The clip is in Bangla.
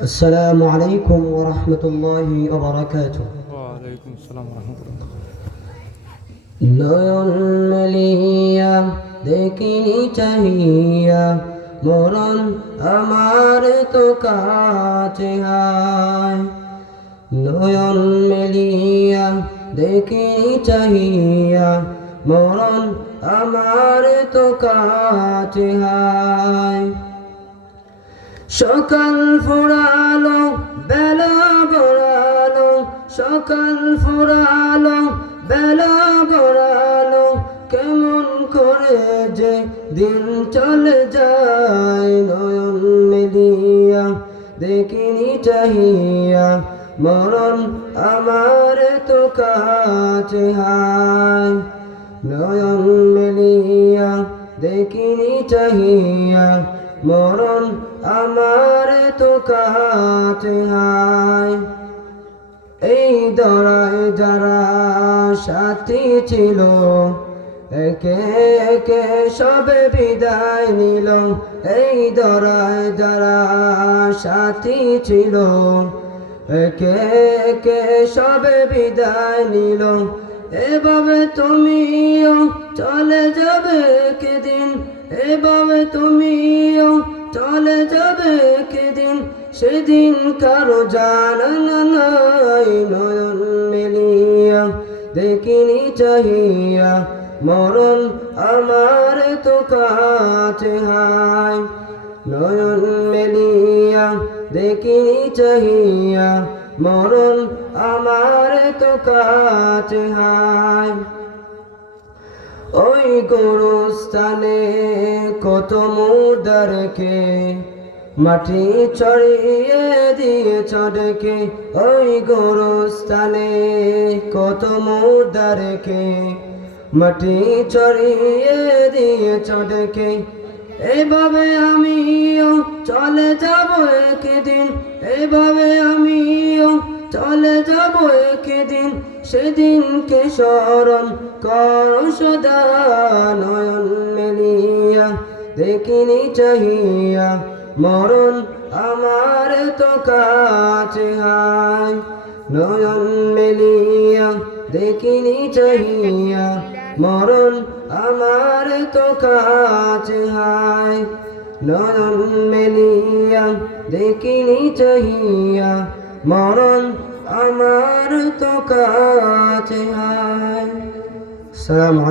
السلام عليكم ورحمة الله وبركاته ওয়ালাইকুম আসসালাম রহমতুল্লাহ নয়ন মেলিয়া দেখিনি চাহিয়া মরণ আমার তো কাছে হায় নয়ন মেলিয়া দেখিনি চাহিয়া মরণ আমার তো কাছে হায় সকাল ফুরালো বেলা গড়ালো। সকাল ফুরালো বেলা গড়ালো। কেমন করে যে দিন চলে যায় নয়ন মেলিয়া, দেখিনি চাহিয়া। মরণ আমার তো কাছে হায়, নয়ন মেলিয়া, দেখিনি চাহিয়া। মরণ আমার তো কাছে এই দরায় যারা সাথী ছিল, একে একে সবে বিদায় নিল। এই দরায় যারা সাথী ছিল, একে একে সবে বিদায় নিল। এভাবে তুমিও চলে যাবে কেদিন? এভাবে তুমিও চলে যাবে কেদিন সেদিন কারও জানা নাই নয়ন মেলিয়া। দেখিনি চাহিয়া, মরণ আমার তো কাছে হায়। নয়ন মেলিয়া, দেখিনি চাহিয়া, মরণ আমার তো কাছে হায়। ওই গরুস্থানে কত মুদারকে মাটি চড়িয়ে দিয়ে চড়কে ওই গরুস্থানে কত মুদারকে মাটি চড়িয়ে দিয়ে চড়কে এভাবে আমিও চলে যাব একদিন, এভাবে আমিও চলে যাব একদিন। সেদিনকে স্মরণ কর নয়ন মেলিয়া, দেখিনি চাহিয়া, মরণ আমার তো কাছে হায়। নয়ন মেলিয়া, দেখিনি চাহিয়া, মরণ আমার তো কাছে হায়। নয়ন মেলিয়া, দেখিনি চাহিয়া, মরণ আমার তো কাছে হায়।